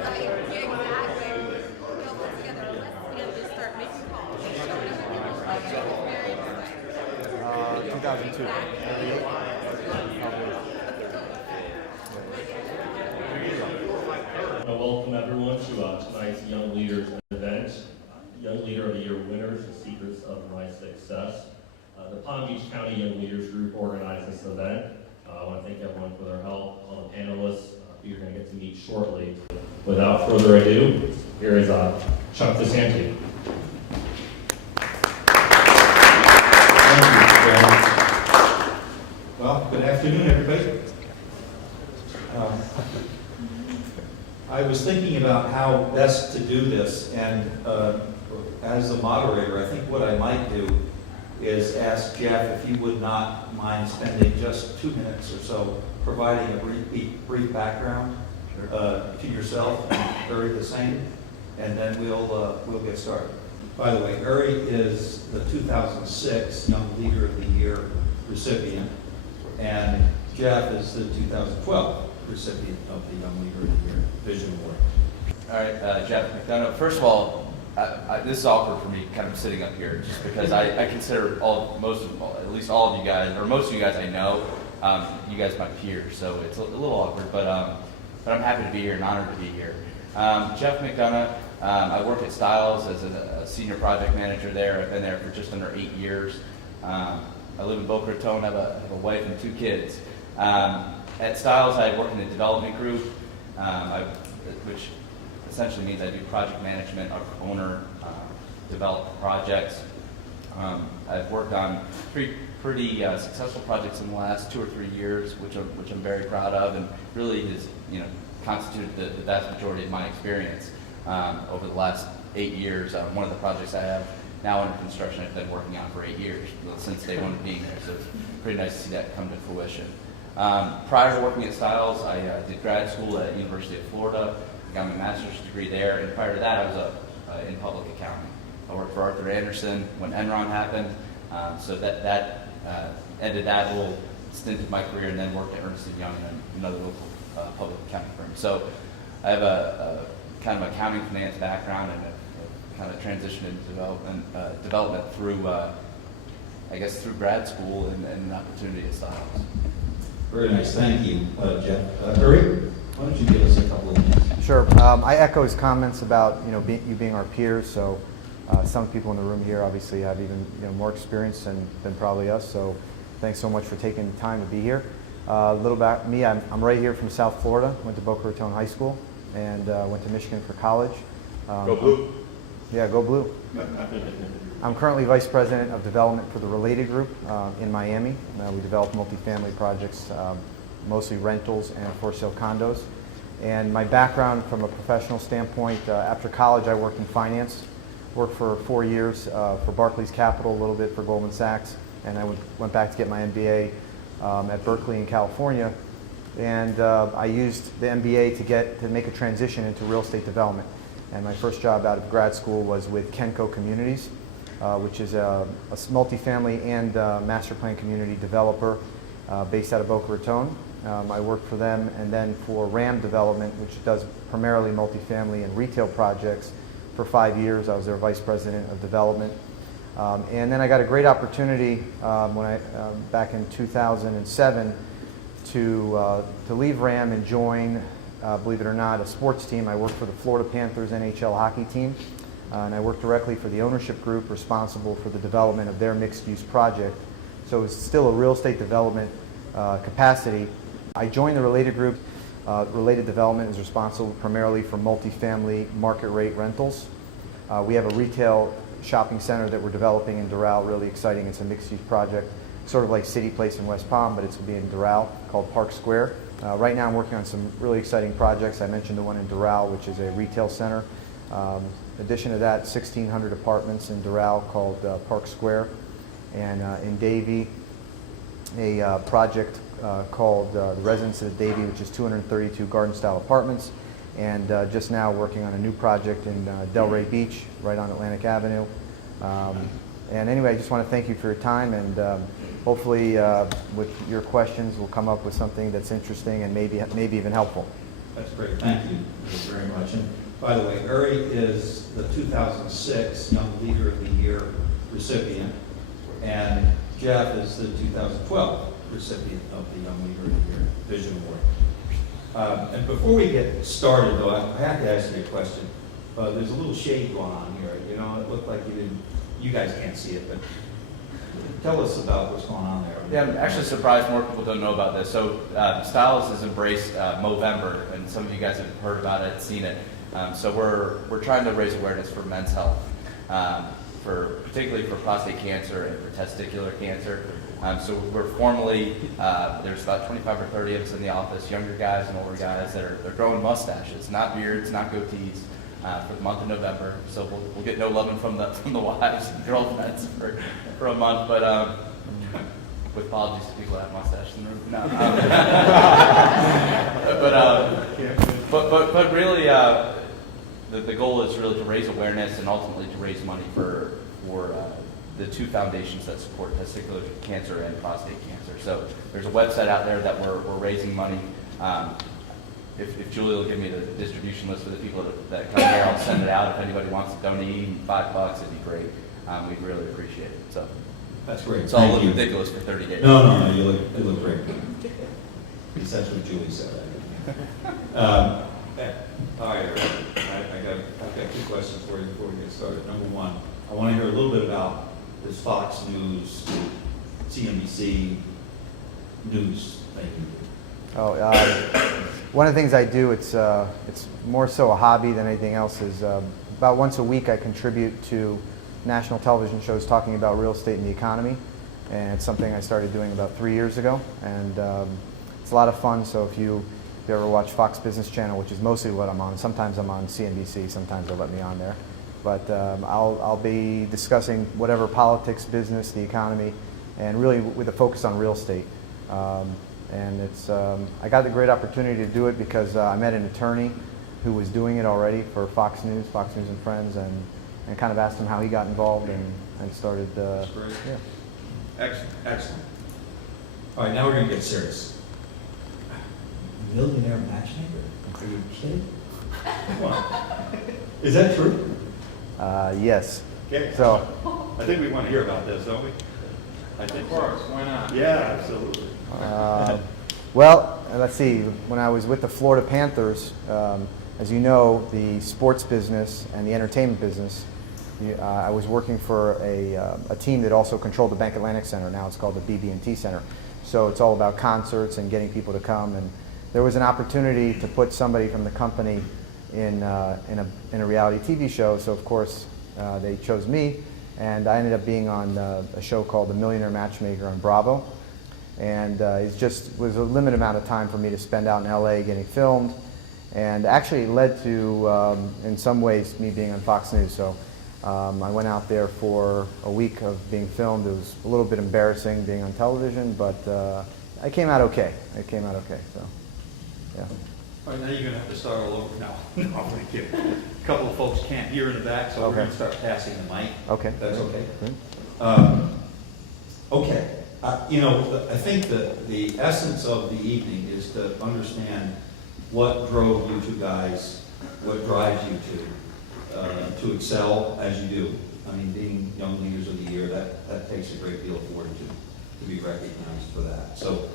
2002. I welcome everyone to tonight's Young Leaders event. Young Leader of the Year winners, the secrets of my success. The Palm Beach County Young Leaders Group organized this event. I want to thank everyone for their help, all the panelists who you're going to get to meet shortly. Without further ado, here is Chuck DeSanti. Well, good afternoon, everybody. I was thinking about how best to do this, and as a moderator, I think what I might do is ask Jeff if he would not mind spending just 2 minutes or so providing a brief background to yourself, and Uri the same, and then we'll get started. By the way, Uri is the 2006 Young Leader of the Year recipient, and Jeff is the 2012 recipient of the Young Leader of the Year Vision Award. All right, Jeff McDonough. First of all, this is awkward for me, kind of sitting up here, just because I consider at least all of you guys, or most of you guys I know, you guys my peers, so it's a little awkward, but I'm happy to be here and honored to be here. Jeff McDonough. I work at Stiles as a senior project manager there. I've been there for just under 8 years. I live in Boca Raton. I have a wife and 2 kids. At Stiles, I work in the development group, which essentially means I do project management of owner developed projects. I've worked on pretty successful projects in the last 2 or 3 years, which I'm very proud of, and really has constituted the vast majority of my experience over the last 8 years. One of the projects I have now under construction I've been working on for 8 years, since day one of being there, so it's pretty nice to see that come to fruition. Prior to working at Stiles, I did grad school at University of Florida. I got my master's degree there, and prior to that I was in public accounting. I worked for Arthur Andersen when Enron happened, so that ended that little stint of my career, and then worked at Ernst & Young and another local public accounting firm. So I have a kind of accounting finance background, and a kind of transition into development through, through grad school and an opportunity at Stiles. Very nice, thank you, Jeff. Uri, why don't you give us a couple of minutes? Sure. I echo his comments about you being our peers. So some people in the room here obviously have even more experience than probably us. So thanks so much for taking the time to be here. A little about me. I'm right here from South Florida. Went to Boca Raton High School and went to Michigan for college. Go Blue. Yeah, go Blue. I'm currently Vice President of Development for the Related Group in Miami. We develop multifamily projects, mostly rentals and for sale condos. And my background from a professional standpoint, after college I worked in finance. Worked for 4 years for Barclays Capital, a little bit for Goldman Sachs, and I went back to get my MBA at Berkeley in California. And I used the MBA to make a transition into real estate development. And my first job out of grad school was with Kenco Communities, which is a multifamily and master plan community developer based out of Boca Raton. I worked for them, and then for RAM Development, which does primarily multifamily and retail projects, for 5 years. I was their Vice President of Development. And then I got a great opportunity back in 2007 to leave RAM and join, believe it or not, a sports team. I worked for the Florida Panthers NHL hockey team, and I worked directly for the ownership group responsible for the development of their mixed-use project. So it's still a real estate development capacity. I joined the Related Group. Related Development is responsible primarily for multifamily market rate rentals. We have a retail shopping center that we're developing in Doral, really exciting. It's a mixed-use project, sort of like City Place in West Palm, but it's going to be in Doral, called Park Square. Right now I'm working on some really exciting projects. I mentioned the one in Doral, which is a retail center. In addition to that, 1,600 apartments in Doral called Park Square. And in Davie, a project called the Residence of Davie, which is 232 garden-style apartments. And just now working on a new project in Delray Beach, right on Atlantic Avenue. And anyway, I just want to thank you for your time, and hopefully with your questions we'll come up with something that's interesting and maybe even helpful. That's great, thank you very much. And by the way, Uri is the 2006 Young Leader of the Year recipient, and Jeff is the 2012 recipient of the Young Leader of the Year Vision Award. And before we get started, though, I have to ask you a question. There's a little shade going on here. You know, it looked like you guys can't see it, but tell us about what's going on there. Yeah, I'm actually surprised more people don't know about this. So Stiles has embraced Movember, and some of you guys have heard about it, seen it. So we're trying to raise awareness for men's health, particularly for prostate cancer and for testicular cancer. So we're formally, there's about 25 or 30 of us in the office, younger guys and older guys that are growing mustaches, not beards, not goatees, for the month of November. So we'll get no loving from the wives and girlfriends for a month, but with apologies to people that have mustaches in the room. No, but really, the goal is really to raise awareness and ultimately to raise money for the two foundations that support testicular cancer and prostate cancer. So there's a website out there that we're raising money. If Julie will give me the distribution list for the people that come here, I'll send it out. If anybody wants to donate even $5, it'd be great. We'd really appreciate it. So That's great. it's all ridiculous for 30 days. No, you look great. Because that's what Julie said. All right, I've got two questions for you before we get started. Number one, I want to hear a little bit about this Fox News, CNBC news thing. One of the things I do, it's more so a hobby than anything else, is about once a week I contribute to national television shows talking about real estate and the economy, and it's something I started doing about 3 years ago, and it's a lot of fun. So if you ever watch Fox Business Channel, which is mostly what I'm on, sometimes I'm on CNBC, sometimes they'll let me on there, but I'll be discussing whatever politics, business, the economy, and really with a focus on real estate. And it's I got the great opportunity to do it because I met an attorney who was doing it already for Fox News and Friends, and kind of asked him how he got involved and started. That's great. Yeah. Excellent. All right, now we're going to get serious. Millionaire matchmaker? Are you kidding? Come on. Is that true? Yes. Okay. So I think we want to hear about this, don't we? I think Of course, why not? Yeah, absolutely. well, let's see. When I was with the Florida Panthers, as you know, the sports business and the entertainment business, I was working for a team that also controlled the Bank Atlantic Center. Now it's called the BB&T Center. So it's all about concerts and getting people to come. And there was an opportunity to put somebody from the company in a reality TV show. So of course they chose me, and I ended up being on a show called The Millionaire Matchmaker on Bravo. And it just was a limited amount of time for me to spend out in LA getting filmed, and actually it led to, in some ways, me being on Fox News. So I went out there for a week of being filmed. It was a little bit embarrassing being on television, but I came out okay. So, yeah. All right, now you're going to have to start all over. No, I'm only kidding. A couple of folks can't hear in the back, so we're going to start passing the mic. Okay. That's okay. Great. Okay. You know, I think that the essence of the evening is to understand what drove you two guys, what drives you to excel as you do. I mean, being Young Leaders of the Year, that takes a great deal of fortitude to be recognized for that. So